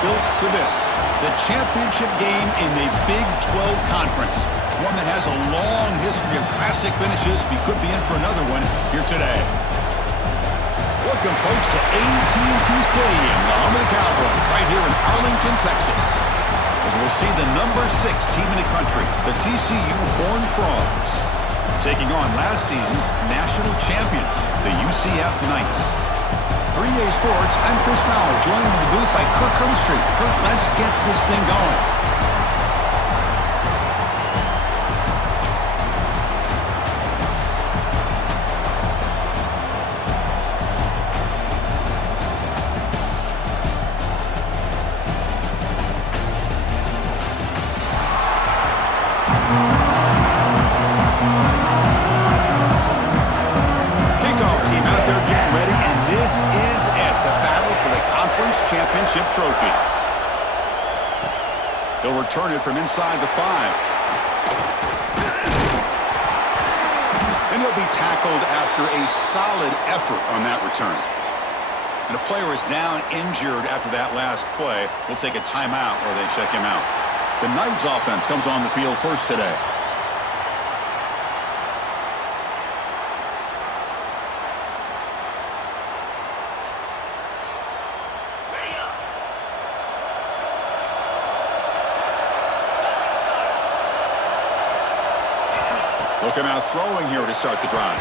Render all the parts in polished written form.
built for this, the championship game in the Big 12 Conference. One that has a long history of classic finishes. We could be in for another one here today. Welcome, folks, to AT&T Stadium, the home of the Cowboys, right here in Arlington, Texas. As we'll see the number 6 team in the country, the TCU Horned Frogs, taking on last season's national champions, the UCF Knights. For EA Sports, I'm Chris Fowler, joined in the booth by Kirk Hermstreet. Kirk, let's get this thing going. Trophy. He'll return it from inside the 5. And he'll be tackled after a solid effort on that return. And a player is down injured after that last play. We'll take a timeout where they check him out. The Knights offense comes on the field first today. Looking out throwing here to start the drive.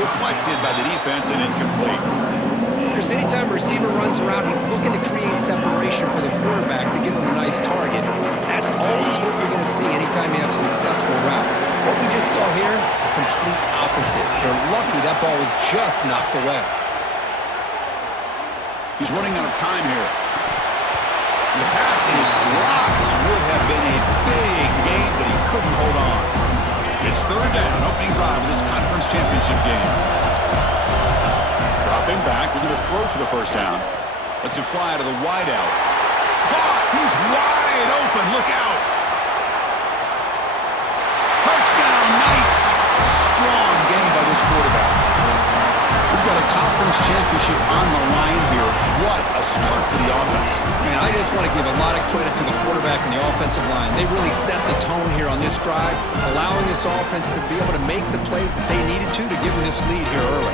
Deflected by the defense and incomplete. Chris, anytime a receiver runs around, he's looking to create separation for the quarterback to give him a nice target. That's always what you're going to see anytime you have a successful route. What we just saw here, complete opposite. They're lucky that ball was just knocked away. He's running out of time here. And the pass is dropped. Would have been a big gain, but he couldn't hold on. It's third down, opening drive of this conference championship game. Dropping back, we're going to throw for the first down. Lets it fly to the wideout. Caught! He's wide open, look out! Touchdown, Knights! Strong game by this quarterback. We've got a conference championship on the line here. What a start for the offense. Man, I just want to give a lot of credit to the quarterback and the offensive line. They really set the tone here on this drive, allowing this offense to be able to make the plays that they needed to give them this lead here early.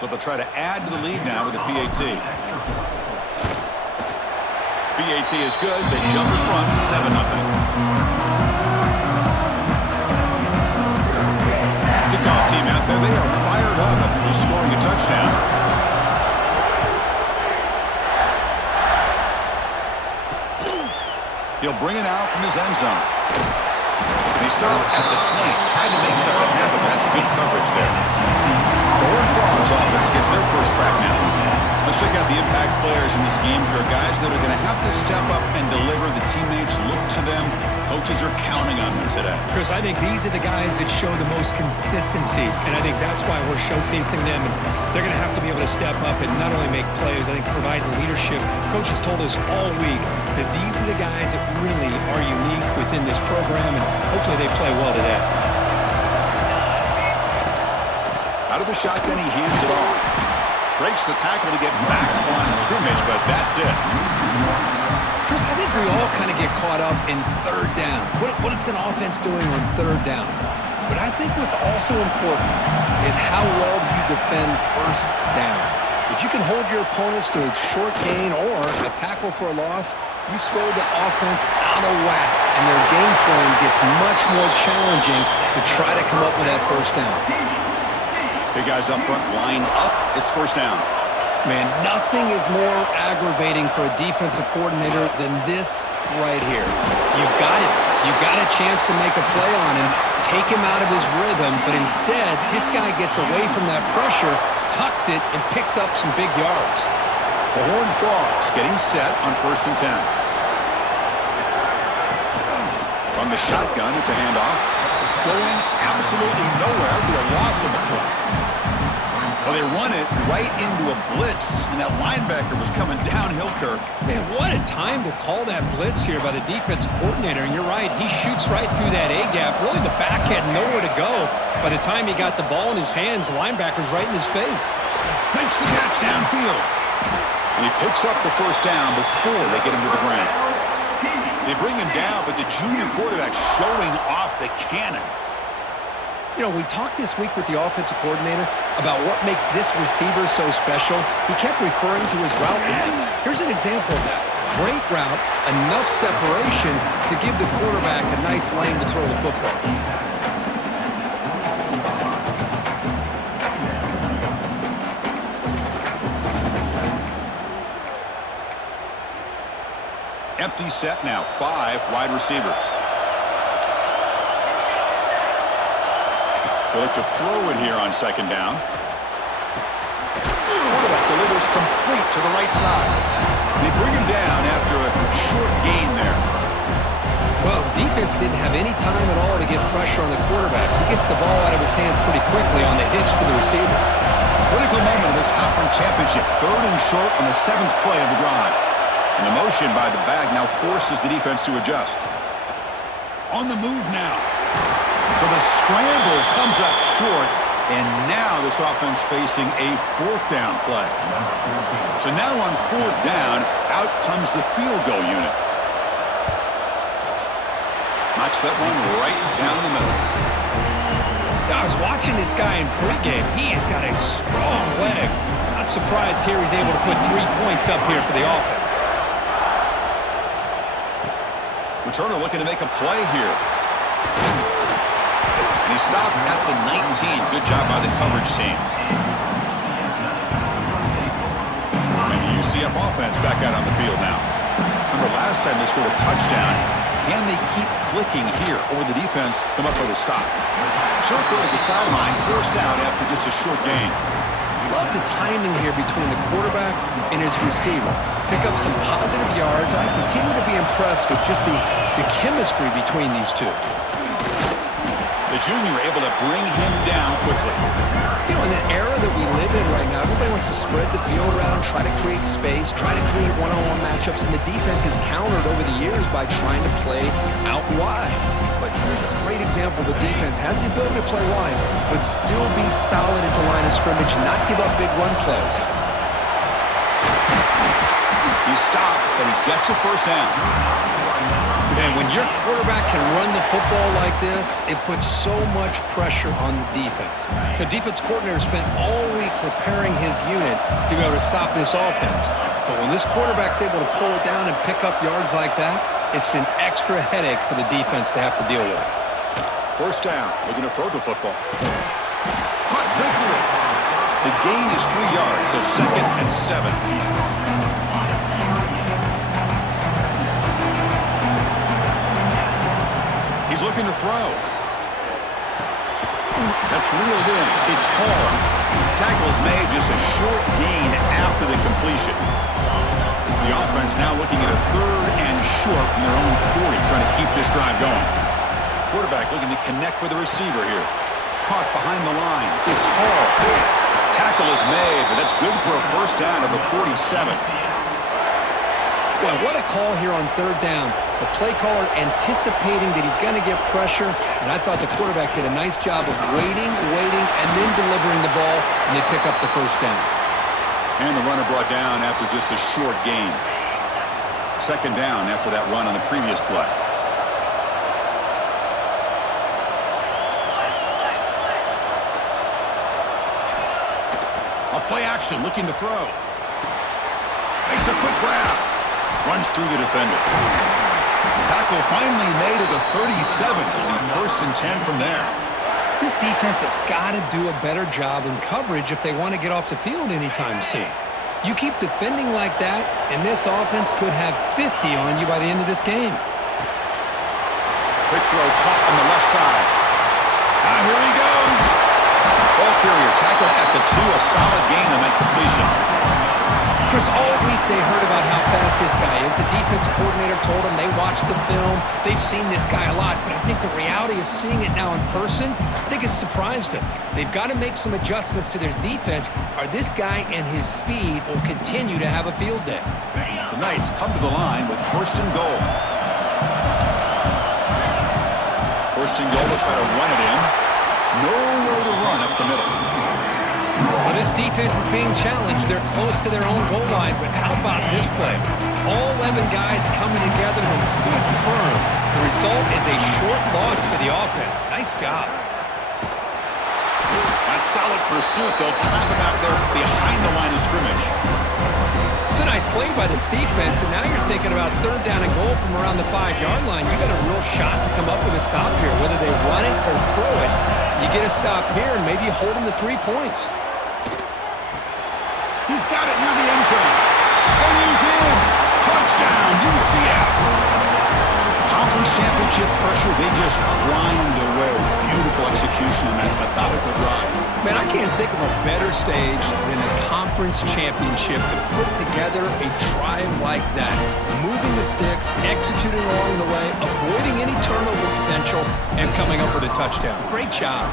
So they'll try to add to the lead now with the PAT. PAT is good. They jump in front, 7-0. Kickoff team out there. They are fired up after just scoring a touchdown. He'll bring it out from his end zone. They start at the 20, trying to make something happen. That's good coverage there. The Horned Frogs offense gets their first crack now. Let's check out the impact players in this game here. Guys that are going to have to step up and deliver. The teammates look to them. Coaches are counting on them today. Chris, I think these are the guys that show the most consistency, and I think that's why we're showcasing them. And they're going to have to be able to step up and not only make plays, I think provide the leadership. Coach has told us all week that these are the guys that really are unique within this program, and hopefully they play well today. Out of the shotgun, he hands it off. Breaks the tackle to get back to the line of scrimmage, but that's it. Chris, I think we all kind of get caught up in third down. What is an offense doing on third down? But I think what's also important is how well you defend first down. If you can hold your opponents to a short gain or a tackle for a loss, you throw the offense out of whack, and their game plan gets much more challenging to try to come up with that first down. Big guys up front lined up. It's first down. Man, nothing is more aggravating for a defensive coordinator than this right here. You've got it. You've got a chance to make a play on him, take him out of his rhythm, but instead, this guy gets away from that pressure, tucks it, and picks up some big yards. The Horned Frogs getting set on 1st and 10. From the shotgun, it's a handoff. Going absolutely nowhere. It'll be a loss of the play. Well, they run it right into a blitz, and that linebacker was coming downhill, Kirk. Man, what a time to call that blitz here by the defensive coordinator. And you're right, he shoots right through that A-gap. Really, the back had nowhere to go. By the time he got the ball in his hands, the linebacker's right in his face. Makes the catch downfield. And he picks up the first down before they get him to the ground. They bring him down, but the junior quarterback showing off the cannon. You know, we talked this week with the offensive coordinator about what makes this receiver so special. He kept referring to his route running. Here's an example of that. Great route, enough separation to give the quarterback a nice lane to throw the football. Empty set now, 5 wide receivers. They look to throw it here on second down. Quarterback delivers complete to the right side. They bring him down after a short gain there. Well, defense didn't have any time at all to get pressure on the quarterback. He gets the ball out of his hands pretty quickly on the hitch to the receiver. Critical moment of this conference championship. 3rd and short on the 7th play of the drive. And the motion by the back now forces the defense to adjust. On the move now. So the scramble comes up short, and now this offense facing a 4th down play. So now on 4th down, out comes the field goal unit. Knocks that one right down the middle. I was watching this guy in pregame. He has got a strong leg. Not surprised here he's able to put 3 points up here for the offense. Returner looking to make a play here. And he stopped at the 19. Good job by the coverage team. And the UCF offense back out on the field now. Remember last time they scored a touchdown. Can they keep clicking here, or the defense come up with a stop? Short throw to the sideline, forced out after just a short gain. Love the timing here between the quarterback and his receiver. Pick up some positive yards. I continue to be impressed with just the chemistry between these two. The junior able to bring him down quickly. You know, in the era that we live in right now, everybody wants to spread the field around, try to create space, try to create one-on-one matchups, and the defense has countered over the years by trying to play out wide. But here's a great example. The defense has the ability to play wide, but still be solid at the line of scrimmage, not give up big run plays. He stopped, but he gets a first down. Man, when your quarterback can run the football like this, it puts so much pressure on the defense. The defense coordinator spent all week preparing his unit to be able to stop this offense. But when this quarterback's able to pull it down and pick up yards like that, it's an extra headache for the defense to have to deal with. First down, looking to throw the football. Caught quickly. The gain is 3 yards, so 2nd and 7. He's looking to throw. That's reeled in. It's Hall. Tackle is made, just a short gain after the completion. The offense now looking at a 3rd and short from their own 40, trying to keep this drive going. Quarterback looking to connect with the receiver here. Caught behind the line. It's Hall. Tackle is made, but that's good for a first down at the 47. Well, what a call here on 3rd down. The play caller anticipating that he's going to get pressure, and I thought the quarterback did a nice job of waiting, and then delivering the ball, and they pick up the first down. And the runner brought down after just a short gain. 2nd down after that run on the previous play. A play action, looking to throw. Makes a quick grab. Runs through the defender. Tackle finally made at the 37. It'll be 1st and 10 from there. This defense has got to do a better job in coverage if they want to get off the field anytime soon. You keep defending like that, and this offense could have 50 on you by the end of this game. Quick throw caught on the left side. Here he goes. Ball carrier tackled at the 2. A solid gain on that completion. Chris, all week they heard about how fast this guy is. The defensive coordinator told them they watched the film. They've seen this guy a lot, but I think the reality is seeing it now in person, I think it's surprised them. They've got to make some adjustments to their defense, or this guy and his speed will continue to have a field day. The Knights come to the line with 1st and goal. 1st and goal to try to run it in. Nowhere to run up the middle. Well, this defense is being challenged. They're close to their own goal line, but how about this play? All 11 guys coming together, they stood firm. The result is a short loss for the offense. Nice job. That solid pursuit. They'll trap him out there behind the line of scrimmage. It's a nice play by this defense, and now you're thinking about 3rd down and goal from around the 5-yard line. You got a real shot to come up with a stop here, whether they run it or throw it. You get a stop here, and maybe you hold them to 3 points. He's got it near the end zone. And he's in. Touchdown, UCF. Conference championship pressure, they just grind away. Beautiful execution on that methodical drive. Man, I can't think of a better stage than a conference championship to put together a drive like that. Moving the sticks, executing along the way, avoiding any turnover potential, and coming up with a touchdown. Great job.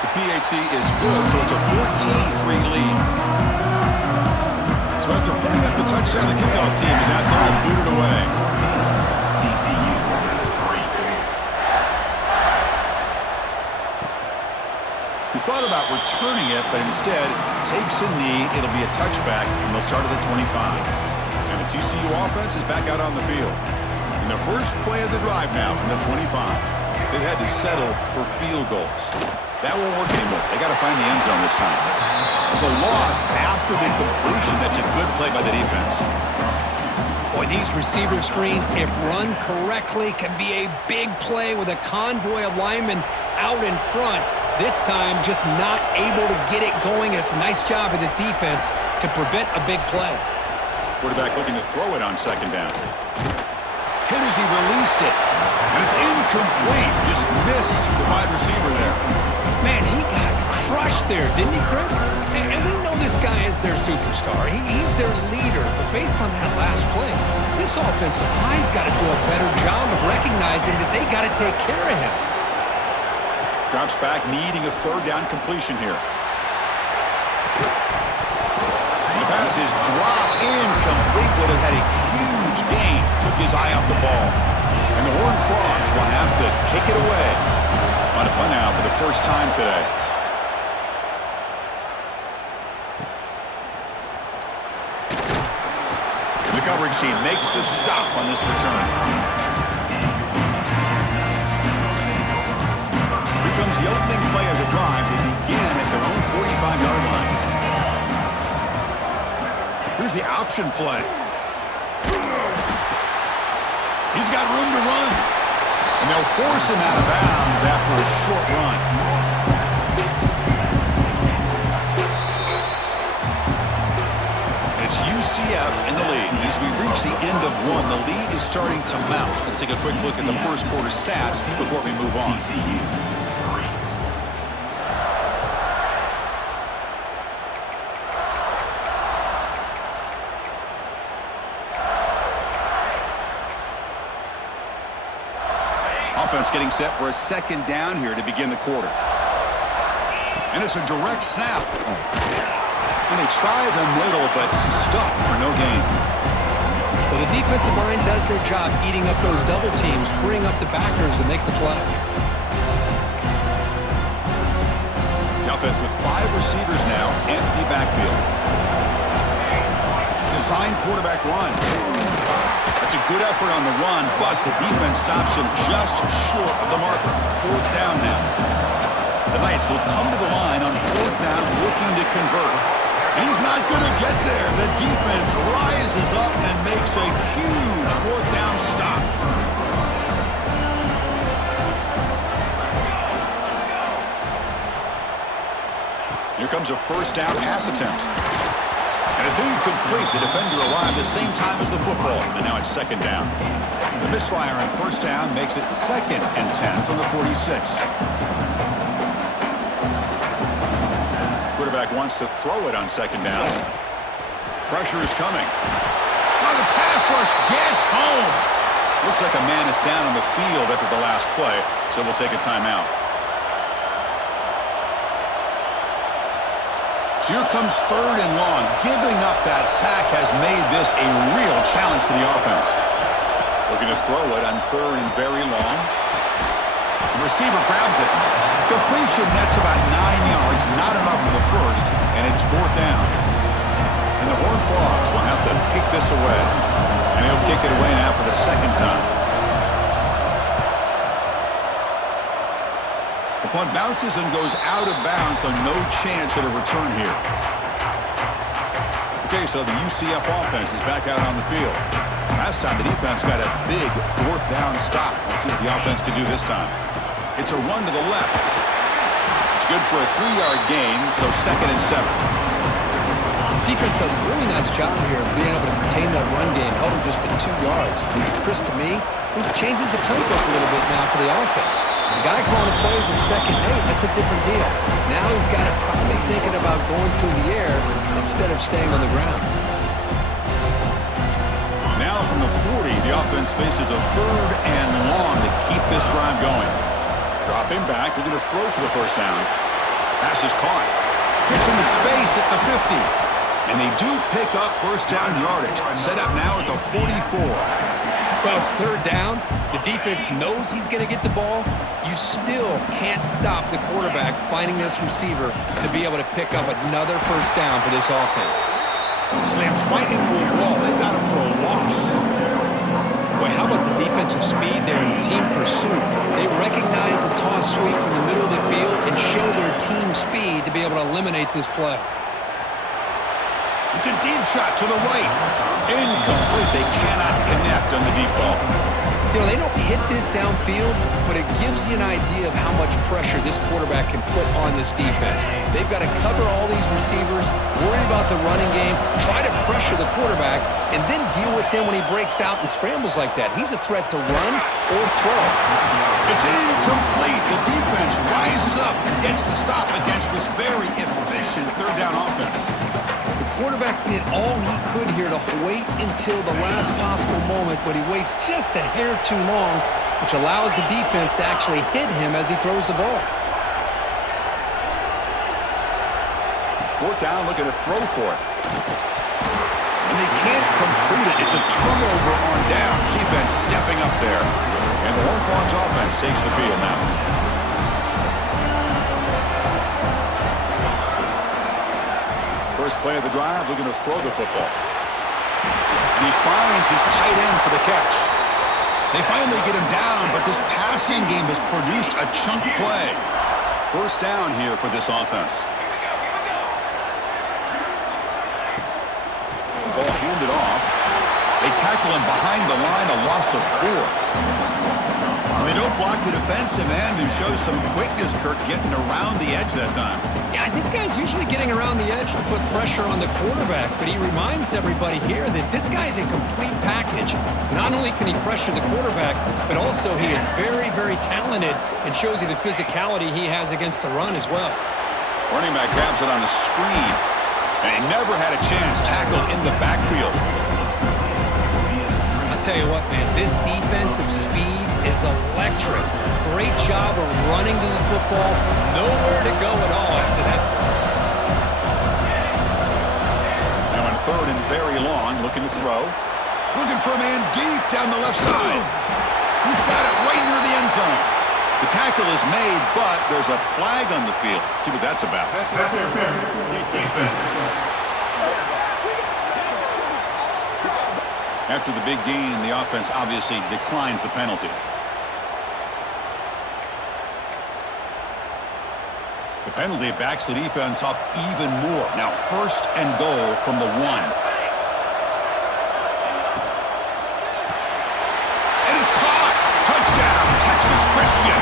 The PAT is good, so it's a 14-3 lead. So after putting up the touchdown, the kickoff team is out there and booted away. TCU 3. He thought about returning it, but instead takes a knee. It'll be a touchback, and they'll start at the 25. And the TCU offense is back out on the field. In the first play of the drive now from the 25. They've had to settle for field goals. That won't work anymore. They got to find the end zone this time. It's a loss after the completion. That's a good play by the defense. Boy, these receiver screens, if run correctly, can be a big play with a convoy of linemen out in front. This time, just not able to get it going. It's a nice job of the defense to prevent a big play. Quarterback looking to throw it on 2nd down. Hit as he released it. And it's incomplete. Just missed the wide receiver there. Man, he got crushed there, didn't he, Chris? And we know this guy is their superstar. He's their leader. But based on that last play, this offensive line's got to do a better job of recognizing that they got to take care of him. Drops back, needing a 3rd down completion here. The pass is dropped incomplete. Would have had a huge gain. Took his eye off the ball. And the Horned Frogs will have to kick it away on a punt now for the first time today. The coverage team makes the stop on this return. Here comes the opening play of the drive. They begin at their own 45-yard line. Here's the option play. He's got room to run. And they'll force him out of bounds after a short run. It's UCF in the lead. As we reach the end of one, the lead is starting to mount. Let's take a quick look at the first quarter stats before we move on. Offense getting set for a 2nd down here to begin the quarter. And it's a direct snap. And they try the middle, but stuck for no gain. Well, the defensive line does their job eating up those double teams, freeing up the backers to make the play. The offense with 5 receivers now, empty backfield. Design quarterback run. That's a good effort on the run, but the defense stops him just short of the marker. 4th down now. The Knights will come to the line on 4th down, looking to convert. He's not going to get there. The defense rises up and makes a huge 4th down stop. Here comes a 1st down pass attempt. And it's incomplete. The defender arrived the same time as the football. And now it's 2nd down. The misfire on 1st down makes it 2nd and 10 from the 46. quarterback wants to throw it on second down. Pressure is coming. Oh, the pass rush gets home. Looks like a man is down on the field after the last play, so we'll take a timeout. So here comes third and long. Giving up that sack has made this a real challenge for the offense. Looking to throw it on third and very long. The receiver grabs it. Completion nets about 9 yards, not enough for the first, and it's fourth down. And the Horned Frogs will have to kick this away. And he'll kick it away now for the second time. The punt bounces and goes out of bounds, so no chance at a return here. Okay, so the UCF offense is back out on the field. Last time the defense got a big fourth down stop. Let's see what the offense can do this time. It's a run to the left. It's good for a 3-yard gain, so 2nd and 7. Defense does a really nice job here of being able to contain that run game, held him just at 2 yards. Chris, to me, this changes the playbook a little bit now for the offense. The guy calling the plays at 2nd and 8, that's a different deal. Now he's got to probably thinking about going through the air instead of staying on the ground. Now from the 40, the offense faces a 3rd and long to keep this drive going. Dropping back, looking to throw for the first down. Pass is caught. Gets into space at the 50. And they do pick up first down yardage. Set up now at the 44. Well, it's 3rd down. The defense knows he's going to get the ball. You still can't stop the quarterback finding this receiver to be able to pick up another first down for this offense. Slams right into a wall. They got him for a loss. Boy, how about the defensive speed there in team pursuit? They recognize the toss sweep from the middle of the field and show their team speed to be able to eliminate this play. It's a deep shot to the right. Incomplete. They cannot connect on the deep ball. You know, they don't hit this downfield, but it gives you an idea of how much pressure this quarterback can put on this defense. They've got to cover all these receivers, worry about the running game, try to pressure the quarterback, and then deal with him when he breaks out and scrambles like that. He's a threat to run or throw. It's incomplete. The defense rises up and gets the stop against this very efficient 3rd down offense. The quarterback did all he could here to wait until the last possible moment, but he waits just a hair too long, which allows the defense to actually hit him as he throws the ball. 4th down, looking to throw for it. And they can't complete it. It's a turnover on downs. Defense stepping up there. And the Horned Frogs offense takes the field now. First play of the drive, looking to throw the football. And he finds his tight end for the catch. They finally get him down, but this passing game has produced a chunk play. First down here for this offense. Ball handed off. They tackle him behind the line, a loss of 4. They don't block the defensive end, who shows some quickness, Kirk, getting around the edge that time. Yeah, this guy's usually getting around the edge to put pressure on the quarterback, but he reminds everybody here that this guy's a complete package. Not only can he pressure the quarterback, but also he is very, very talented and shows you the physicality he has against the run as well. Running back grabs it on a screen, and he never had a chance tackled in the backfield. I'll tell you what, man, this defensive speed is electric. Great job of running to the football. Nowhere to go at all after that. Now on 3rd and very long, looking to throw. Looking for a man deep down the left side. He's got it right near the end zone. The tackle is made, but there's a flag on the field. Let's see what that's about. After the big gain, the offense obviously declines the penalty. The penalty backs the defense up even more. Now 1st and goal from the 1. And it's caught. Touchdown, Texas Christian.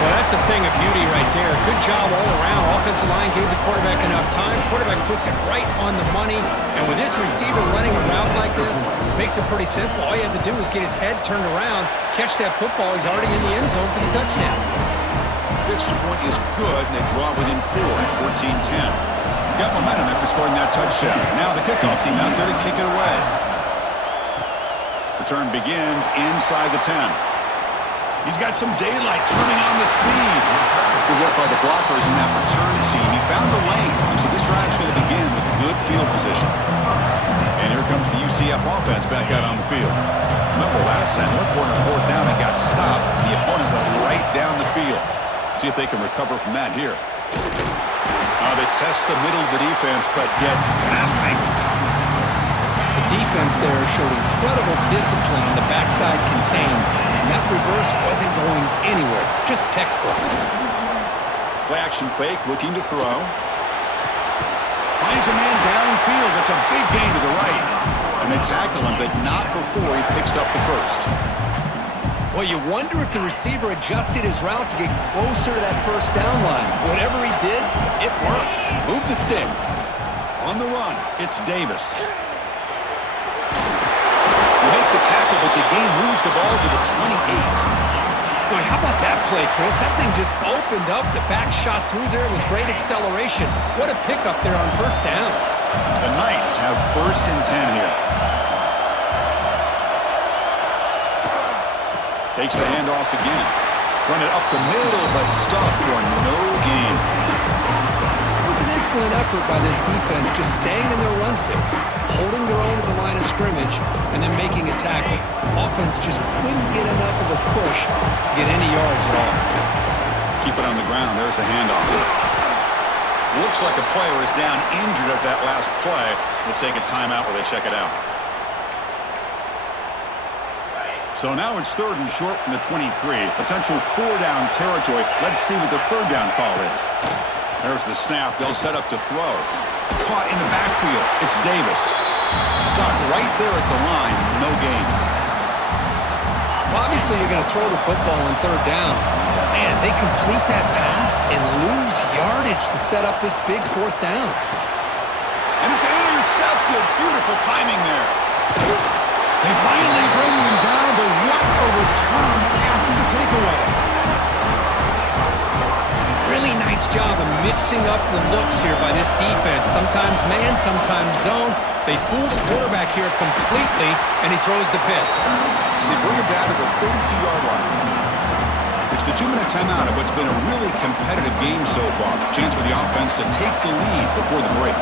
Well, that's a thing of beauty right there. Good job all around. Offensive line gave the quarterback enough time. Quarterback puts it right on the money. And with this receiver running a route like this, makes it pretty simple. All you have to do is get his head turned around, catch that football. He's already in the end zone for the touchdown. Extra point is good, and they draw within 4 at 14-10. Got momentum after scoring that touchdown. Now the kickoff team out there to kick it away. Return begins inside the 10. He's got some daylight turning on the speed. Good work by the blockers in that return team. He found the lane, and so this drive's going to begin with good field position. And here comes the UCF offense back out on the field. Remember last time, went for it on 4th down and got stopped. The opponent went right down the field. See if they can recover from that here. They test the middle of the defense, but get nothing. The defense there showed incredible discipline on the backside contained, and that reverse wasn't going anywhere. Just textbook. Play action fake, looking to throw. Finds a man downfield. That's a big gain to the right. And they tackle him, but not before he picks up the first. Well, you wonder if the receiver adjusted his route to get closer to that first down line. Whatever he did, it works. Move the sticks. On the run, it's Davis. They make the tackle, but the game moves the ball to the 28. Boy, how about that play, Chris? That thing just opened up. The back shot through there with great acceleration. What a pickup there on first down. The Knights have 1st and 10 here. Takes the handoff again. Run it up the middle, but stuffed for no gain. It was an excellent effort by this defense, just staying in their run fix, holding their own at the line of scrimmage, and then making a tackle. Offense just couldn't get enough of a push to get any yards at all. Keep it on the ground. There's the handoff. Looks like a player is down injured at that last play. We'll take a timeout where they check it out. So now it's 3rd and short from the 23. Potential 4-down territory. Let's see what the 3rd down call is. There's the snap. They'll set up to throw. Caught in the backfield. It's Davis. Stuck right there at the line. No gain. Well, obviously you're going to throw the football on 3rd down. Man, they complete that pass and lose yardage to set up this big 4th down. And it's intercepted. Beautiful timing there. They finally bring him down, but what a return after the takeaway. Really nice job of mixing up the looks here by this defense. Sometimes man, sometimes zone. They fool the quarterback here completely, and he throws the pick. They bring him down to the 32-yard line. It's the 2-minute timeout of what's been a really competitive game so far. Chance for the offense to take the lead before the break.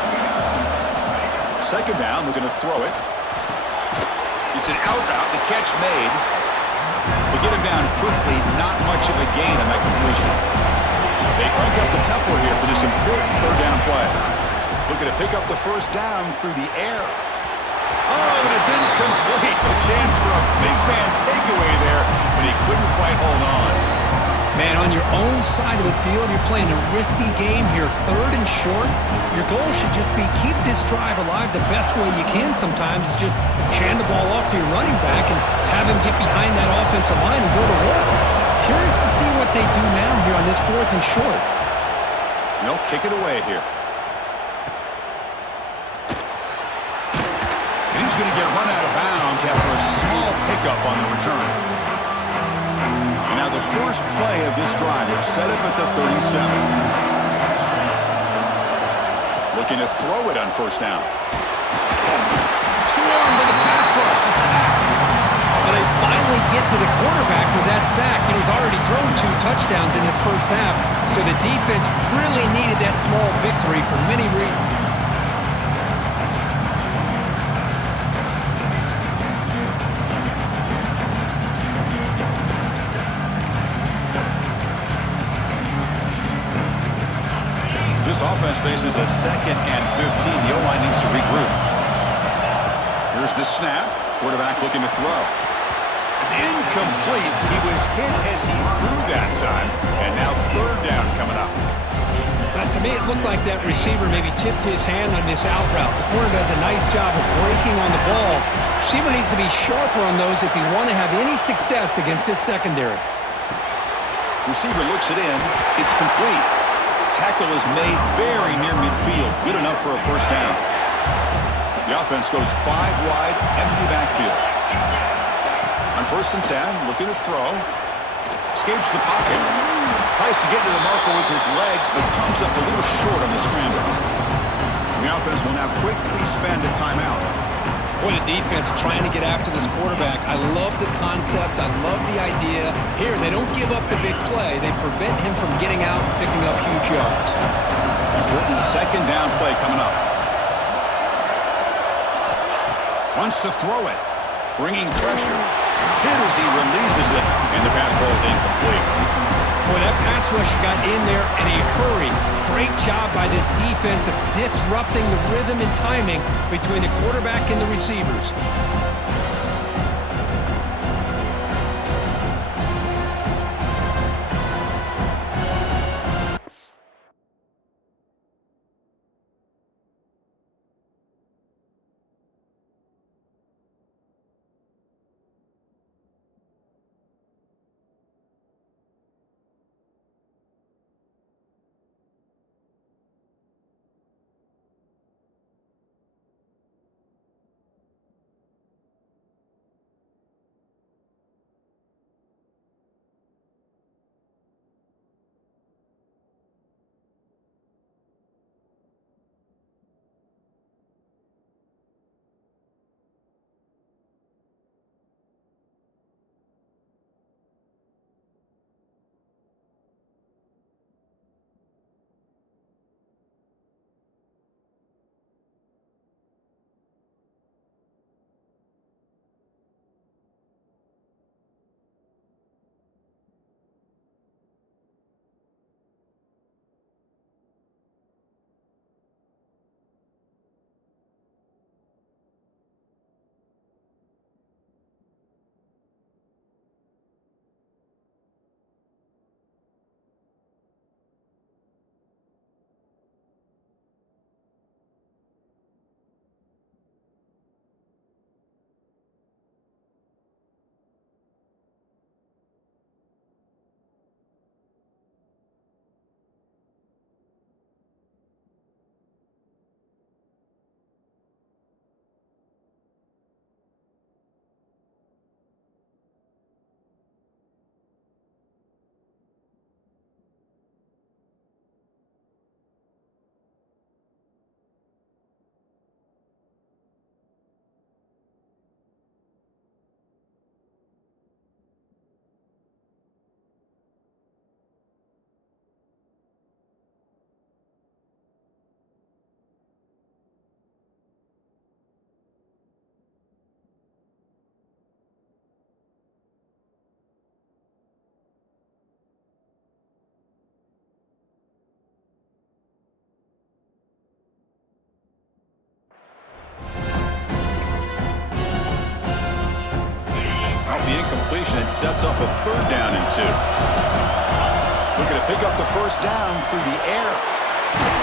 2nd down, we're going to throw it. It's an out route, the catch made. They get him down quickly, not much of a gain on that completion. They crank up the tempo here for this important 3rd down play. Looking to pick up the 1st down through the air. Oh, it is incomplete. A chance for a big man takeaway there, but he couldn't quite hold on. Man, on your own side of the field, you're playing a risky game here, 3rd and short. Your goal should just be keep this drive alive the best way you can sometimes. Is just hand the ball off to your running back and have him get behind that offensive line and go to work. Curious to see what they do now here on this 4th and short. They'll kick it away here. And he's going to get run out of bounds after a small pickup on the return. And now the first play of this drive is set up at the 37. Looking to throw it on 1st down. Swarmed by the pass rush. The sack. Well, they finally get to the quarterback with that sack. And he's already thrown 2 touchdowns in this 1st half. So the defense really needed that small victory for many reasons. This offense faces a 2nd and 15. The O-line needs to regroup. Here's the snap. Quarterback looking to throw. It's incomplete. He was hit as he threw that time. And now 3rd down coming up. Now, to me, it looked like that receiver maybe tipped his hand on this out route. The corner does a nice job of breaking on the ball. Receiver needs to be sharper on those if you want to have any success against this secondary. Receiver looks it in. It's complete. Tackle is made very near midfield. Good enough for a 1st down. The offense goes 5 wide, empty backfield. On 1st and 10, looking to throw. Escapes the pocket. Tries to get to the marker with his legs, but comes up a little short on the scramble. The offense will now quickly spend a timeout. Boy, the defense trying to get after this quarterback. I love the concept. I love the idea. Here, they don't give up the big play. They prevent him from getting out and picking up huge yards. Important second down play coming up. Wants to throw it. Bringing pressure. Hit as he releases it, and the pass ball is incomplete. Boy, that pass rush got in there in a hurry. Great job by this defense of disrupting the rhythm and timing between the quarterback and the receivers. The incompletion, it sets up a third down and 2. Looking to pick up the first down through the air.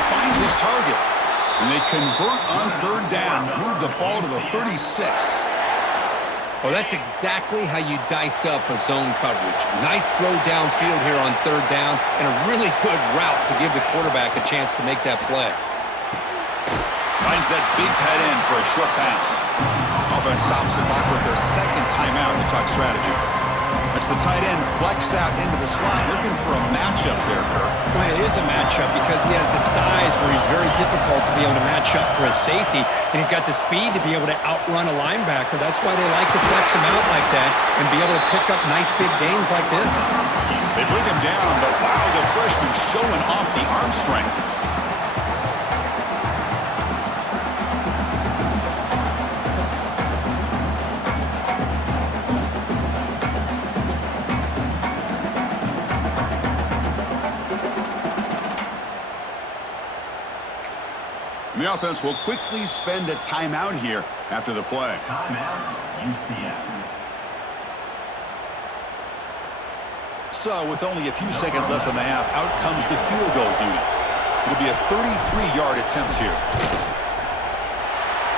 Finds his target. And they convert on third down. Move the ball to the 36. Well, that's exactly how you dice up a zone coverage. Nice throw downfield here on third down, and a really good route to give the quarterback a chance to make that play. Finds that big tight end for a short pass. Offense stops the clock with their second timeout in the tuck strategy. That's the tight end flexed out into the slot, looking for a matchup there, Kirk. Well, it is a matchup because he has the size where he's very difficult to be able to match up for his safety, and he's got the speed to be able to outrun a linebacker. That's why they like to flex him out like that and be able to pick up nice big gains like this. They bring him down, but wow, the freshman showing off the arm strength. The offense will quickly spend a timeout here after the play. Timeout, UCF. So, with only a few seconds left in the half, out comes the field goal unit. It'll be a 33-yard attempt here.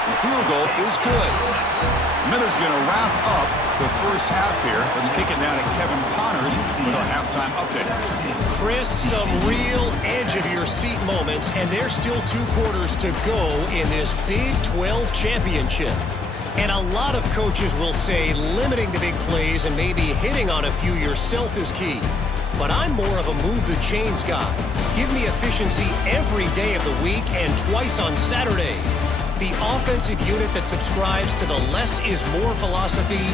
The field goal is good. Miller's going to wrap up the first half here. Let's kick it down to Kevin Connors with our halftime update. Chris, some real edge-of-your-seat moments, and there's still 2 quarters to go in this Big 12 championship. And a lot of coaches will say limiting the big plays and maybe hitting on a few yourself is key. but I'm more of a move the chains guy. Give me efficiency every day of the week and twice on Saturday. The offensive unit that subscribes to the less is more philosophy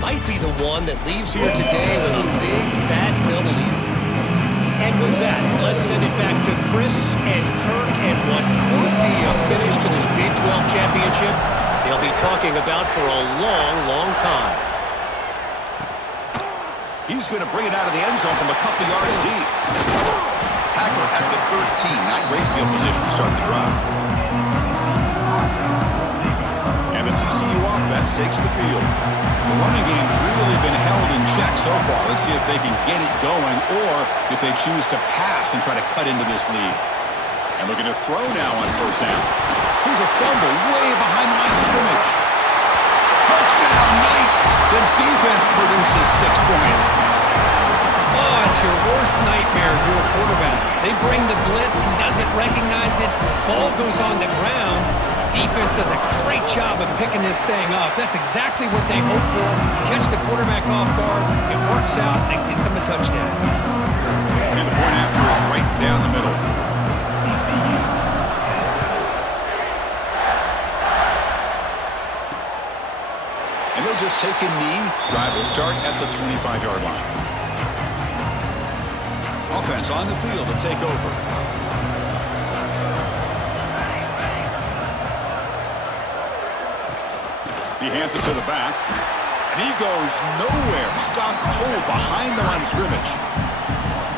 might be the one that leaves here today with a big fat W. And with that, let's send it back to Chris and Kirk and what could be a finish to this Big 12 championship they'll be talking about for a long, long time. He's going to bring it out of the end zone from a couple yards deep. Tackle at the 13. Not great field position to start the drive. And the TCU offense takes the field. The running game's really been held in check so far. Let's see if they can get it going or if they choose to pass and try to cut into this lead. And looking to throw now on first down. Here's a fumble way behind the line of scrimmage. Touchdown, Knights! The defense produces 6 points. Oh, it's your worst nightmare if you're a quarterback. They bring the blitz, he doesn't recognize it, ball goes on the ground. Defense does a great job of picking this thing up. That's exactly what they hope for. Catch the quarterback off guard, it works out, and it gets them a touchdown. And the point after is right down the middle. And they'll just take a knee. Drive will start at the 25-yard line. Offense on the field to take over. He hands it to the back. And he goes nowhere. Stopped cold behind the line of scrimmage.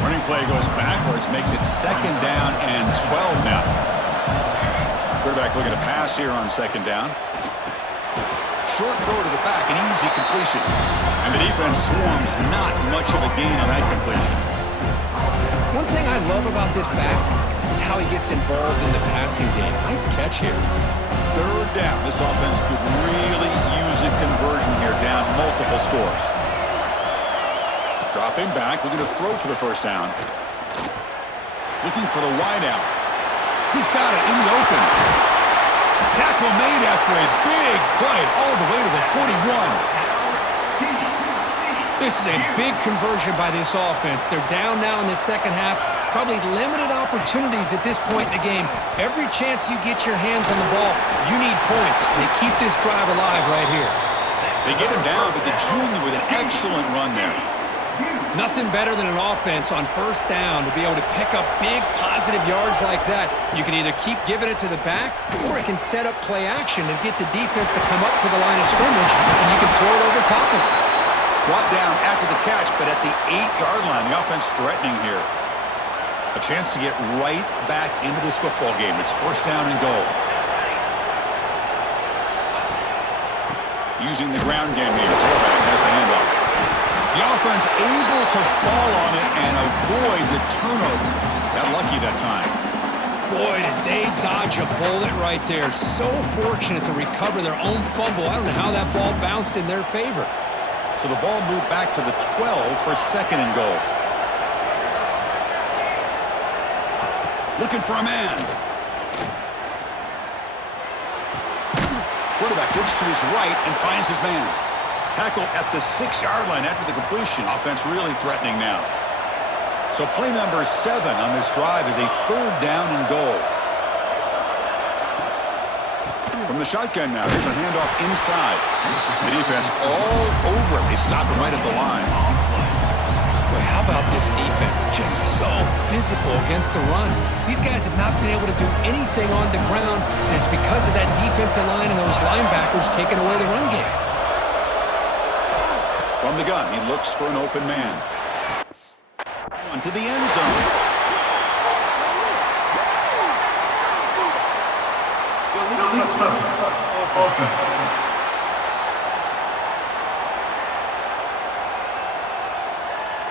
Running play goes backwards, makes it 2nd down and 12 now. Quarterback looking to pass here on 2nd down. Short throw to the back, an easy completion. And the defense swarms, not much of a gain on that completion. One thing I love about this back is how he gets involved in the passing game. Nice catch here. 3rd down. This offense could really use a conversion here, down multiple scores. Dropping back, looking to throw for the first down. Looking for the wideout. He's got it in the open. Tackle made after a big play all the way to the 41. This is a big conversion by this offense. They're down now in the second half. Probably limited opportunities at this point in the game. Every chance you get your hands on the ball, you need points. They keep this drive alive right here. They get him down, but the junior with an excellent run there. Nothing better than an offense on first down to be able to pick up big positive yards like that. You can either keep giving it to the back, or it can set up play action and get the defense to come up to the line of scrimmage, and you can throw it over top of it. Brought down after the catch, but at the 8-yard line, the offense threatening here. A chance to get right back into this football game. It's 1st down and goal. Using the ground game here. Tailback has the handoff. The offense able to fall on it and avoid the turnover. Got lucky that time. Boy, did they dodge a bullet right there. So fortunate to recover their own fumble. I don't know how that ball bounced in their favor. So the ball moved back to the 12 for 2nd and goal. Looking for a man. Quarterback looks to his right and finds his man. Tackle at the 6-yard line after the completion. Offense really threatening now. So play number 7 on this drive is a 3rd down and goal. From the shotgun now, there's a handoff inside. The defense all over it. They stop it right at the line. Boy, how about this defense? Just so physical against the run. These guys have not been able to do anything on the ground, and it's because of that defensive line and those linebackers taking away the run game. From the gun, he looks for an open man. Onto the end zone.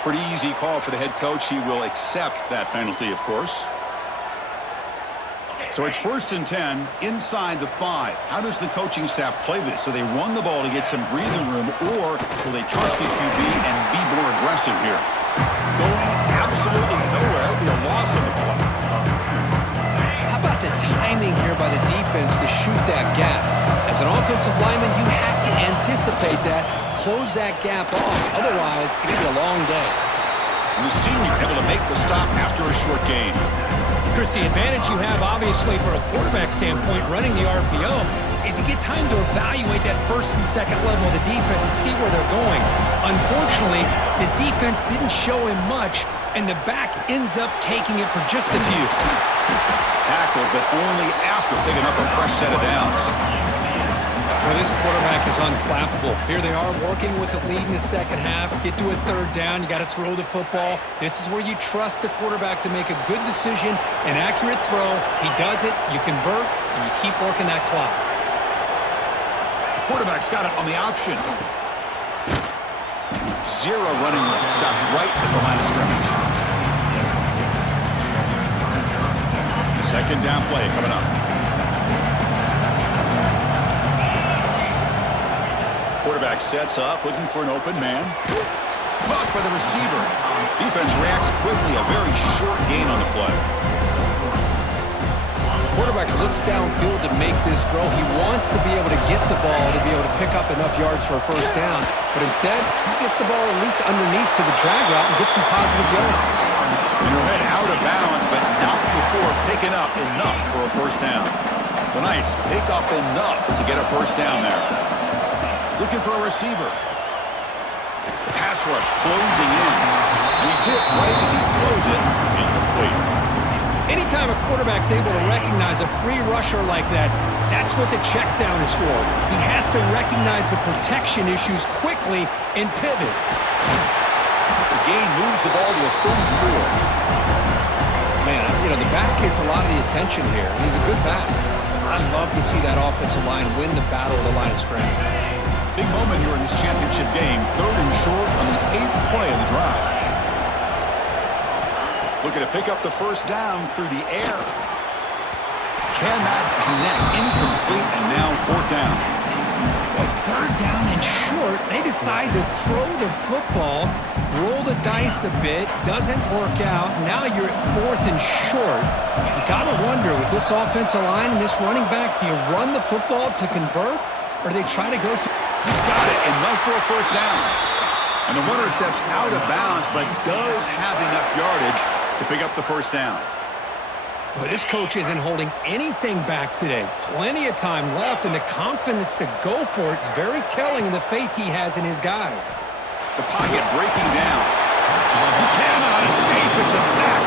Pretty easy call for the head coach. He will accept that penalty, of course. So it's 1st and 10 inside the 5. How does the coaching staff play this? So they run the ball to get some breathing room, or will they trust the QB and be more aggressive here? Going absolutely nowhere. It'll be a loss on the play. How about the timing here by the defense to shoot that gap? As an offensive lineman, you have to anticipate that, close that gap off. Otherwise, it could be a long day. And the senior able to make the stop after a short gain. Chris, the advantage you have, obviously, for a quarterback standpoint, running the RPO, is you get time to evaluate that first and second level of the defense and see where they're going. Unfortunately, the defense didn't show him much, and the back ends up taking it for just a few. Tackle, but only after picking up a fresh set of downs. Well, this quarterback is unflappable. Here they are working with the lead in the second half. Get to a third down. You got to throw the football. This is where you trust the quarterback to make a good decision, an accurate throw. He does it, you convert, and you keep working that clock. Quarterback's got it on the option. Zero running room. Stopped right at the line of scrimmage. Second down play coming up. Quarterback sets up, looking for an open man. Caught by the receiver. Defense reacts quickly. A very short gain on the play. Quarterback looks downfield to make this throw. He wants to be able to get the ball to be able to pick up enough yards for a first down. But instead, he gets the ball at least underneath to the drag route and gets some positive yards. And he'll head out of bounds, but not before picking up enough for a first down. The Knights pick up enough to get a first down there. Looking for a receiver. Pass rush closing in. And he's hit right as he throws it. Incomplete. Anytime a quarterback's able to recognize a free rusher like that, that's what the check down is for. He has to recognize the protection issues quickly and pivot. The gain moves the ball to a 34. Man, the back gets a lot of the attention here. He's a good back. I'd love to see that offensive line win the battle of the line of scrimmage. Big moment here in this championship game. Third and short on the 8th play of the drive. Looking to pick up the first down through the air. Cannot connect. Incomplete, and now fourth down. With third down and short, they decide to throw the football, roll the dice a bit, doesn't work out. Now you're at fourth and short. You got to wonder, with this offensive line and this running back, do you run the football to convert, or do they try to go through? He's got it, enough for a first down. And the runner steps out of bounds, but does have enough yardage to pick up the first down. Well, this coach isn't holding anything back today. Plenty of time left, and the confidence to go for it is very telling in the faith he has in his guys. The pocket breaking down. He cannot escape. It's a sack.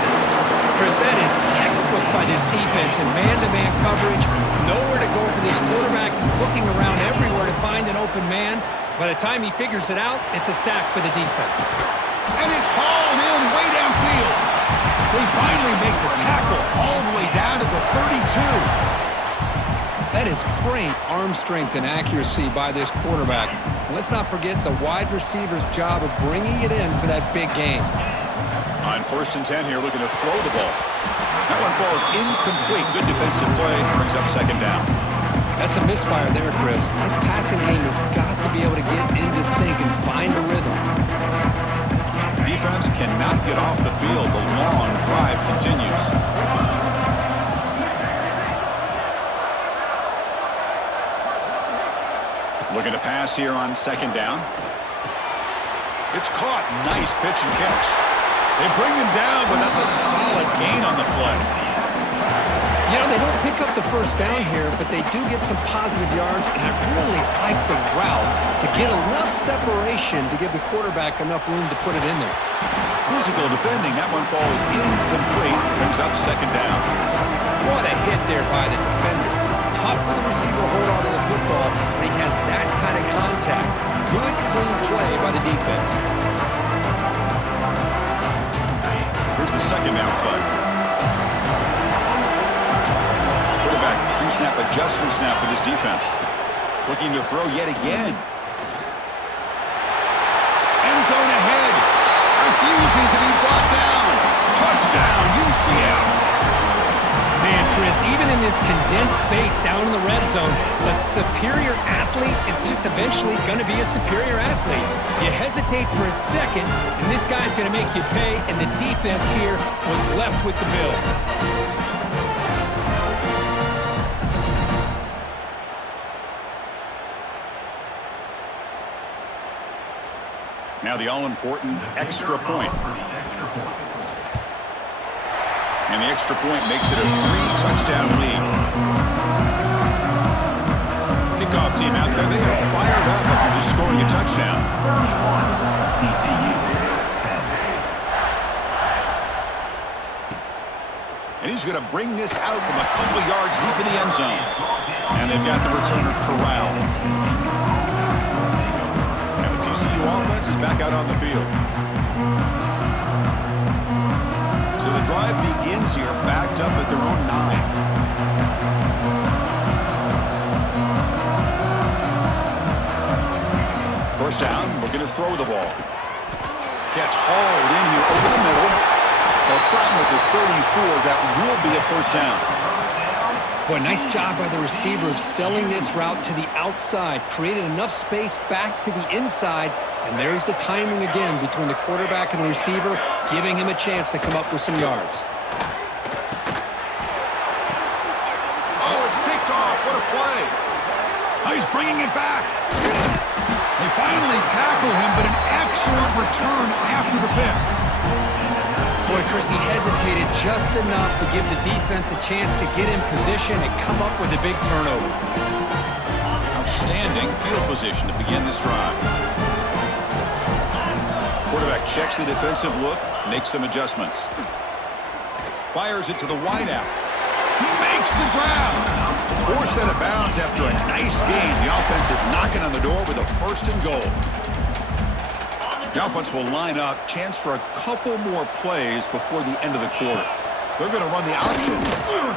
Chris, that is textbook by this defense in man-to-man coverage. Nowhere to go for this quarterback. He's looking around everywhere to find an open man. By the time he figures it out, it's a sack for the defense. And it's hauled in way downfield. They finally make the tackle all the way down to the 32. That is great arm strength and accuracy by this quarterback. Let's not forget the wide receiver's job of bringing it in for that big game. On first and 10 here, looking to throw the ball. That one falls incomplete. Good defensive play. Brings up second down. That's a misfire there, Chris. This passing game has got to be able to get into sync and find a rhythm. Defense cannot get off the field. The long drive continues. Looking to pass here on second down. It's caught. Nice pitch and catch. They bring him down, but that's a solid gain on the play. They don't pick up the first down here, but they do get some positive yards, and I really like the route to get enough separation to give the quarterback enough room to put it in there. Physical defending. That one falls incomplete. Brings up second down. What a hit there by the defender. Tough for the receiver to hold on to the football, but he has that kind of contact. Good, clean play by the defense. Here's the second down play. Quarterback pre-snap adjustment snap for this defense. Looking to throw yet again. End zone ahead. Refusing to be brought down. Touchdown, UCF. Man, Chris, even in this condensed space down in the red zone, a superior athlete is just eventually going to be a superior athlete. You hesitate for a second, and this guy's going to make you pay, and the defense here was left with the bill. Now the all-important extra point. And the extra point makes it a 3-touchdown lead. Kickoff team out there, they are fired up after just scoring a touchdown. TCU 10. And he's going to bring this out from a couple yards deep in the end zone. And they've got the returner corralled. And the TCU offense is back out on the field. So the drive begins here, backed up at their own 9. First down, looking to throw the ball. Catch hauled in here over the middle. They'll stop him with the 34. That will be a first down. Boy, nice job by the receiver of selling this route to the outside. Created enough space back to the inside. And there's the timing again between the quarterback and the receiver, giving him a chance to come up with some yards. Oh, it's picked off. What a play. Oh, he's bringing it back. They finally tackle him, but an excellent return after the pick. Boy, Chris, he hesitated just enough to give the defense a chance to get in position and come up with a big turnover. Outstanding field position to begin this drive. Quarterback checks the defensive look, makes some adjustments. Fires it to the wideout. He makes the grab. Forced out of bounds after a nice gain. The offense is knocking on the door with a 1st and goal. The offense will line up. Chance for a couple more plays before the end of the quarter. They're going to run the option.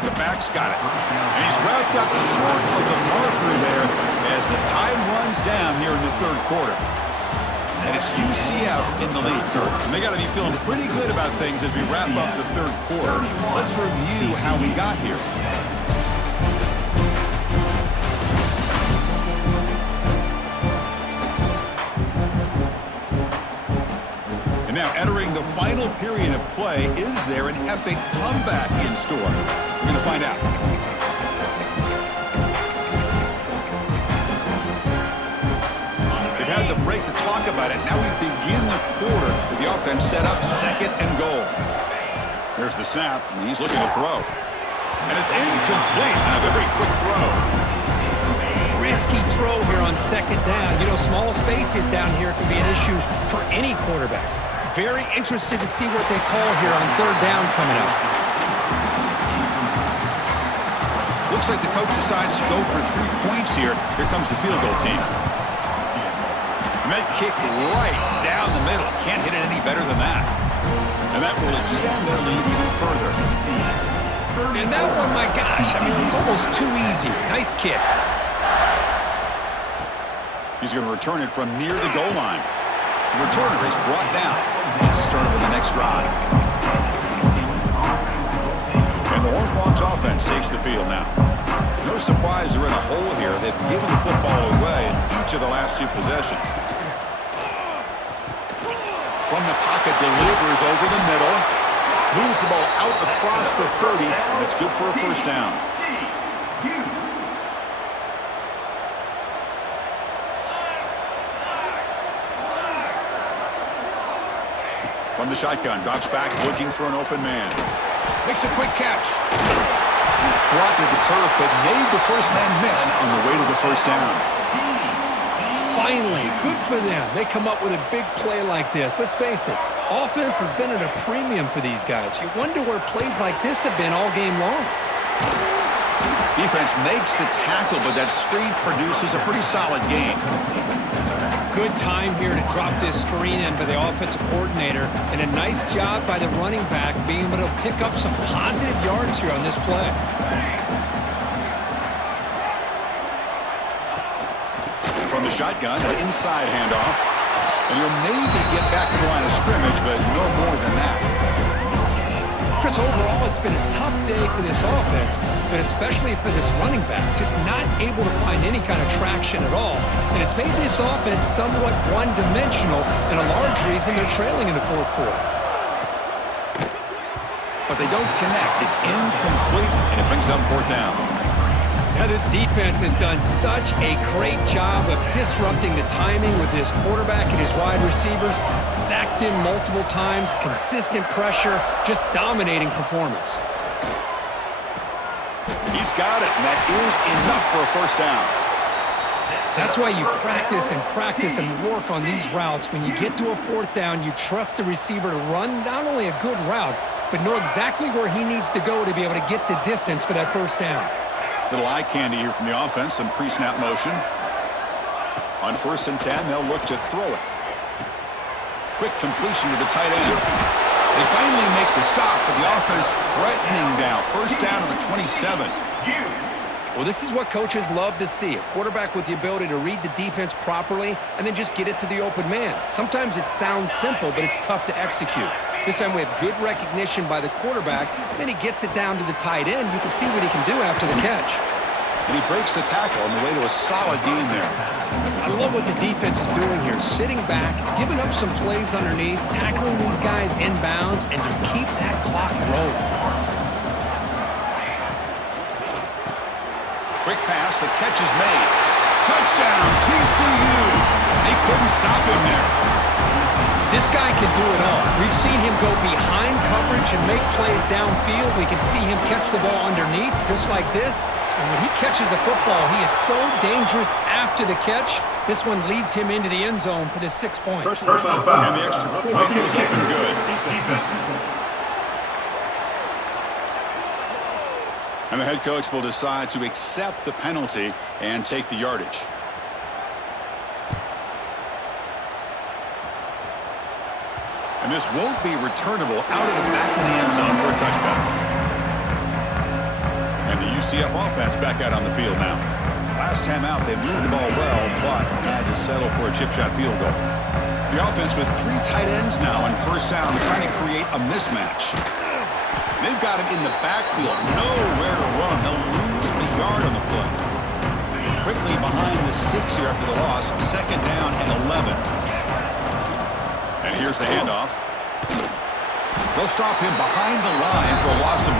The back's got it. And he's wrapped up short of the marker there as the time runs down here in the 3rd quarter. And it's UCF in the lead, Kurt. And they got to be feeling pretty good about things as we wrap up the 3rd quarter. Let's review how we got here. And now entering the final period of play, is there an epic comeback in store? We're going to find out. They've had the break to talk about it. Now we begin the quarter with the offense set up 2nd and goal. There's the snap, and he's looking to throw. And it's incomplete on a very quick throw. Risky throw here on 2nd down. You know, small spaces down here can be an issue for any quarterback. Very interested to see what they call here on 3rd down coming up. Looks like the coach decides to go for 3 points here. Here comes the field goal team. Med kick right down the middle. Can't hit it any better than that. And that will extend their lead even further. And that one, my gosh, I mean, it's almost too easy. Nice kick. He's going to return it from near the goal line. The returner is brought down. Gets us started with the next drive. And the Horned Frogs offense takes the field now. No surprise they're in a hole here. They've given the football away in each of the last 2 possessions. From the pocket, delivers over the middle. Moves the ball out across the 30, and it's good for a first down. From the shotgun, drops back, looking for an open man. Makes a quick catch. Brought to the turf, but made the first man miss on the way to the first down. Finally, good for them. They come up with a big play like this. Let's face it, offense has been at a premium for these guys. You wonder where plays like this have been all game long. Defense makes the tackle, but that screen produces a pretty solid gain. Good time here to drop this screen in by the offensive coordinator, and a nice job by the running back being able to pick up some positive yards here on this play. From the shotgun, an inside handoff. And he'll maybe get back to the line of scrimmage, but no more than that. Chris, overall, it's been a tough day for this offense, but especially for this running back, just not able to find any kind of traction at all. And it's made this offense somewhat one-dimensional, and a large reason they're trailing in the 4th quarter. But they don't connect. It's incomplete, and it brings up 4th down. Yeah, this defense has done such a great job of disrupting the timing with his quarterback and his wide receivers. Sacked him multiple times, consistent pressure, just dominating performance. He's got it, and that is enough for a first down. That's why you practice and work on these routes. When you get to a fourth down, you trust the receiver to run not only a good route, but know exactly where he needs to go to be able to get the distance for that first down. Little eye candy here from the offense, some pre-snap motion. On 1st and 10, they'll look to throw it. Quick completion to the tight end. They finally make the stop, but the offense threatening now. First down to the 27. Well, this is what coaches love to see, a quarterback with the ability to read the defense properly and then just get it to the open man. Sometimes it sounds simple, but it's tough to execute. This time we have good recognition by the quarterback, then he gets it down to the tight end. You can see what he can do after the catch. And he breaks the tackle on the way to a solid gain there. I love what the defense is doing here, sitting back, giving up some plays underneath, tackling these guys inbounds, and just keep that clock rolling. Quick pass, the catch is made. Touchdown, TCU. They couldn't stop him there. This guy can do it all. We've seen him go behind coverage and make plays downfield. We can see him catch the ball underneath, just like this. And when he catches the football, he is so dangerous after the catch. This one leads him into the end zone for the 6 points. Personal foul. And the extra point goes up and good. And the head coach will decide to accept the penalty and take the yardage. And this won't be returnable out of the back of the end zone for a touchback. And the UCF offense back out on the field now. Last time out, they moved the ball well, but had to settle for a chip shot field goal. The offense with 3 tight ends now on first down, trying to create a mismatch. They've got him in the backfield, nowhere to run. They'll lose a yard on the play. Quickly behind the sticks here after the loss, 2nd down and 11. And here's the handoff. They'll stop him behind the line for a loss of 1.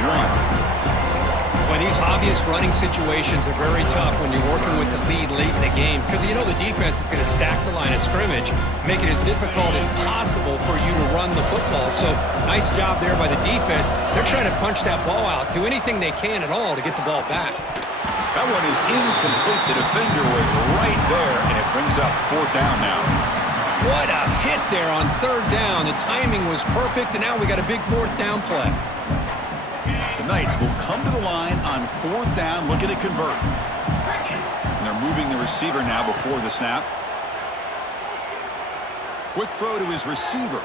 Well, these obvious running situations are very tough when you're working with the lead late in the game because you know the defense is going to stack the line of scrimmage, make it as difficult as possible for you to run the football. So nice job there by the defense. They're trying to punch that ball out, do anything they can at all to get the ball back. That one is incomplete. The defender was right there, and it brings up 4th down now. What a hit there on 3rd down. The timing was perfect, and now we got a big 4th down play. The Knights will come to the line on 4th down, looking to convert. And they're moving the receiver now before the snap. Quick throw to his receiver.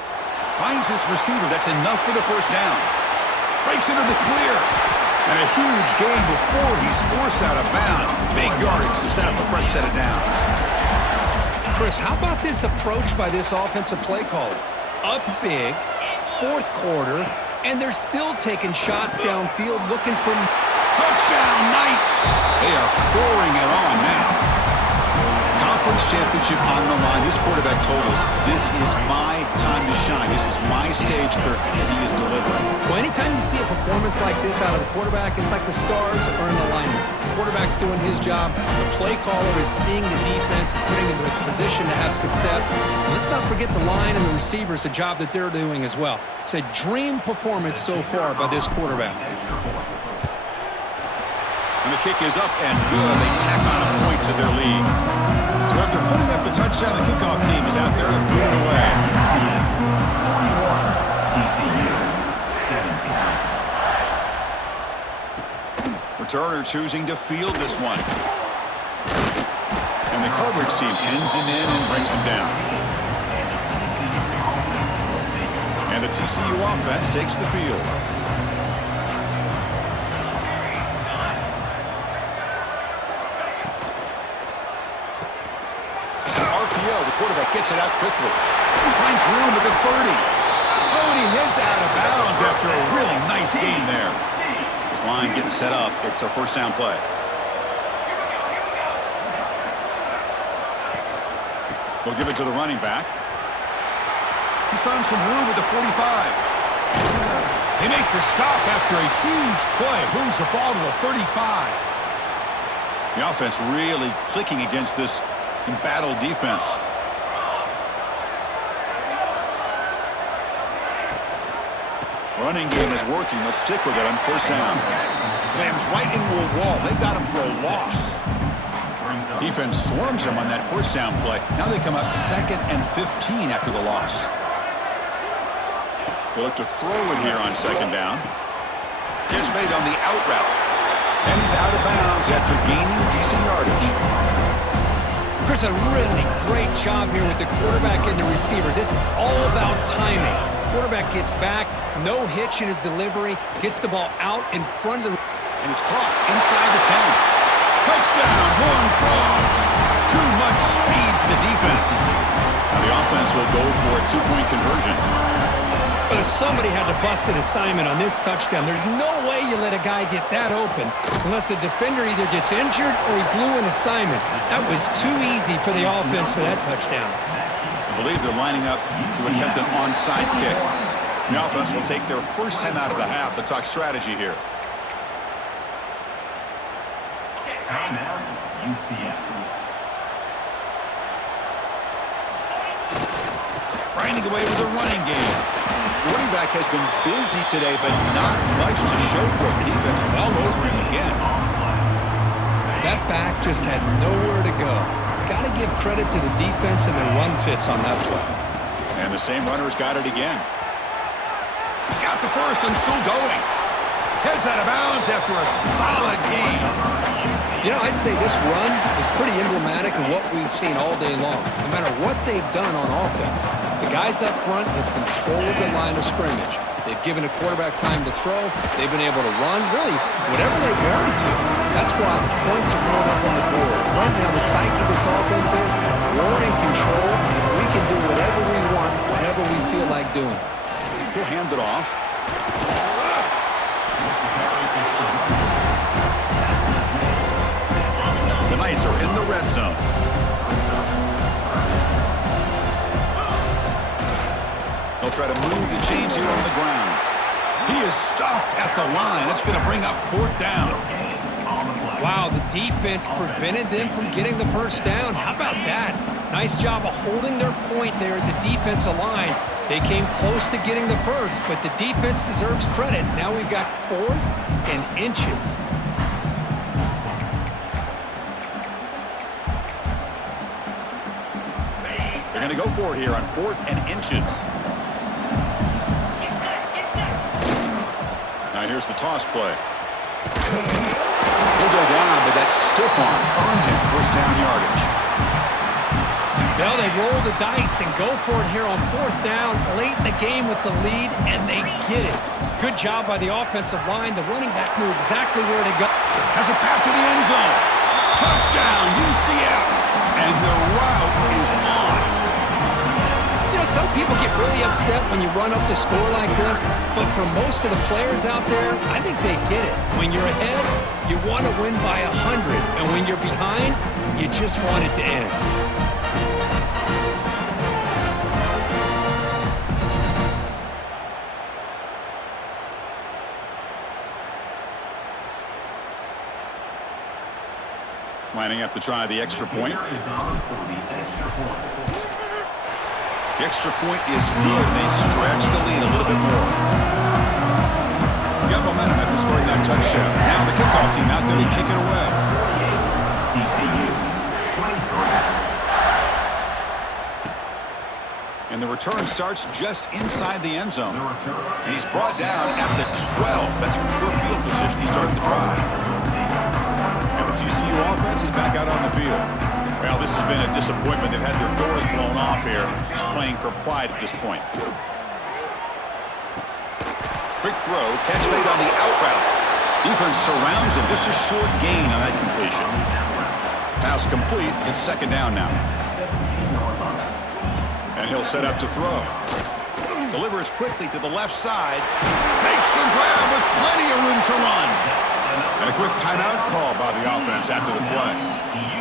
Finds his receiver. That's enough for the first down. Breaks into the clear. And a huge gain before he's forced out of bounds. Big yardage to set up a fresh set of downs. Chris, how about this approach by this offensive play caller? Up big, 4th quarter, and they're still taking shots downfield looking for... Touchdown, Knights! They are pouring it on now. Conference championship on the line. This quarterback told us, this is my time to shine. This is my stage, Kirk, and he is delivering. Well, anytime you see a performance like this out of a quarterback, it's like the stars are in alignment. The quarterback's doing his job. The play caller is seeing the defense and putting him in a position to have success. And let's not forget the line and the receivers, a job that they're doing as well. It's a dream performance so far by this quarterback. And the kick is up and good. They tack on a point to their lead. So after putting up a touchdown, the kickoff team is out there to boot it away. TCU 17. Returner choosing to field this one. And the coverage team pins him in and brings him down. And the TCU offense takes the field. It's an RPO. The quarterback gets it out quickly. He finds room at the 30. Oh, and he heads out of bounds after a really nice gain there. This line getting set up. It's a first down play. We'll give it to the running back. He's found some room at the 45. They make the stop after a huge play. Moves the ball to the 35. The offense really clicking against this embattled defense. Running game is working. They'll stick with it on first down. Slams right into a wall. They got him for a loss. Defense swarms him on that first down play. Now they come up 2nd and 15 after the loss. They look to throw it here on 2nd down. Catch made on the out route. And he's out of bounds after gaining decent yardage. Chris, a really great job here with the quarterback and the receiver. This is all about timing. Quarterback gets back, no hitch in his delivery, gets the ball out in front of the... And it's caught inside the 10. Touchdown, Horned Frogs. Too much speed for the defense. Now the offense will go for a 2-point conversion. But if somebody had to bust an assignment on this touchdown, there's no way you let a guy get that open unless the defender either gets injured or he blew an assignment. That was too easy for the offense for that touchdown. I believe they're lining up to attempt an onside kick. The offense will take their first time out of the half. Let's talk strategy here. Timeout, UCF. Grinding away with a running game. The running back has been busy today, but not much to show for it. The defense all over him again. That back just had nowhere to go. Got to give credit to the defense and their run fits on that play. And the same runner's got it again. He's got the first and still going. Heads out of bounds after a solid game. You know, I'd say this run is pretty emblematic of what we've seen all day long. No matter what they've done on offense, the guys up front have controlled the line of scrimmage. They've given a quarterback time to throw. They've been able to run, really, whatever they wanted to. That's why the points are going up on the board. Right now, the psyche of this offense is we're in control, and we can do whatever we want, whenever we feel like doing it. He'll hand it off. The Knights are in the red zone. They'll try to move the chains here on the ground. He is stuffed at the line. It's going to bring up 4th down. Wow, the defense prevented them from getting the first down. How about that? Nice job of holding their point there at the defensive line. They came close to getting the first, but the defense deserves credit. Now we've got 4th and inches. They're going to go for it here on 4th and inches. Now here's the toss play. He'll go down, but that stiff arm earned him first down yardage. Well, they roll the dice and go for it here on 4th down, late in the game with the lead, and they get it. Good job by the offensive line. The running back knew exactly where to go. Has a path to the end zone. Touchdown, UCF. And the route is on. You know, some people get really upset when you run up the score like this, but for most of the players out there, I think they get it. When you're ahead, you want to win by 100, and when you're behind, you just want it to end. Lining up to try the extra point. The extra point is good. They stretch the lead a little bit more. Got momentum after scoring that touchdown. Now the kickoff team out there to kick it away. TCU, 23. And the return starts just inside the end zone. And he's brought down at the 12. That's poor field position to start the drive. TCU offense is back out on the field. Well, this has been a disappointment. They've had their doors blown off here. He's playing for pride at this point. Quick throw, catch made on the out route. Defense surrounds him. Just a short gain on that completion. Pass complete. It's 2nd down now. And he'll set up to throw. Delivers quickly to the left side. Makes the grab with plenty of room to run. And a quick timeout call by the offense after the play.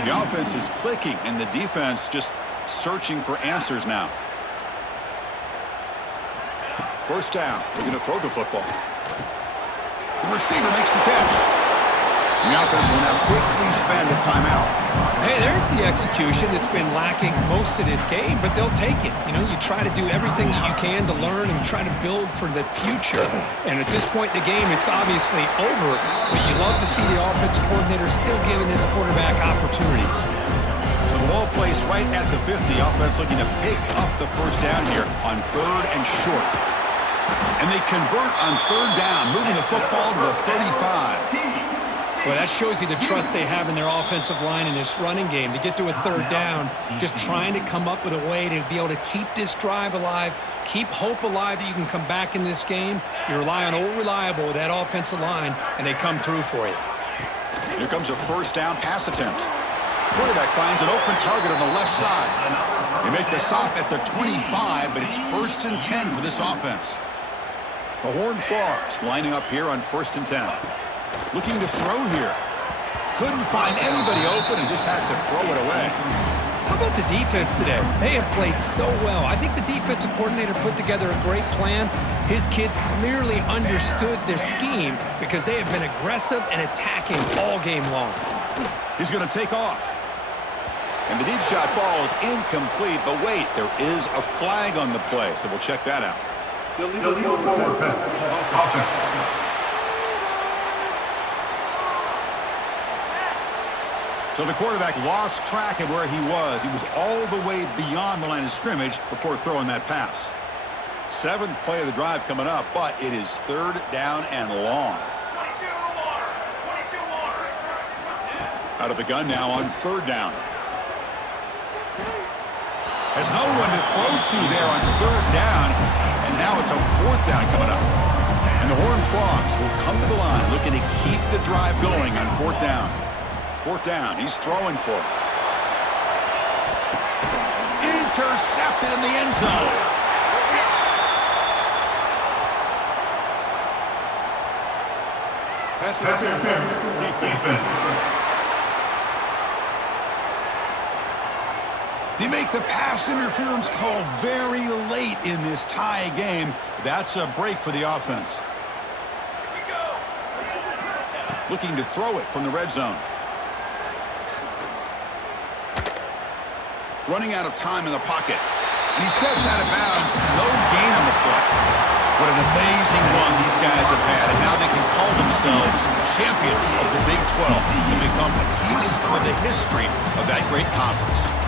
The offense is clicking, and the defense just searching for answers now. First down. We're going to throw the football. The receiver makes the catch. The offense will now quickly spend a timeout. Hey, there's the execution that's been lacking most of this game, but they'll take it. You know, you try to do everything that you can to learn and try to build for the future. And at this point in the game, it's obviously over, but you love to see the offensive coordinator still giving this quarterback opportunities. So the ball placed right at the 50. Offense looking to pick up the first down here on 3rd and short. And they convert on 3rd down, moving the football to the 35. Well, that shows you the trust they have in their offensive line in this running game. To get to a 3rd down, just trying to come up with a way to be able to keep this drive alive, keep hope alive that you can come back in this game. You rely on old reliable with that offensive line, and they come through for you. Here comes a 1st down pass attempt. Quarterback finds an open target on the left side. They make the stop at the 25, but it's 1st and 10 for this offense. The Horned Frogs lining up here on 1st and 10. Looking to throw here. Couldn't find anybody open and just has to throw it away. How about the defense today? They have played so well. I think the defensive coordinator put together a great plan. His kids clearly understood their scheme because they have been aggressive and attacking all game long. He's going to take off. And the deep shot falls incomplete, but wait, there is a flag on the play, so we'll check that out. So the quarterback lost track of where he was. He was all the way beyond the line of scrimmage before throwing that pass. 7th play of the drive coming up, but it is 3rd down and long. Out of the gun now on 3rd down. Has no one to throw to there on 3rd down, and now it's a 4th down coming up. And the Horned Frogs will come to the line looking to keep the drive going on 4th down. 4th down, he's throwing for it. Intercepted in the end zone. They make the pass interference call very late in this tie game. That's a break for the offense. Looking to throw it from the red zone. Running out of time in the pocket. And he steps out of bounds. No gain on the play. What an amazing run these guys have had. And now they can call themselves champions of the Big 12 and become a piece of the history of that great conference.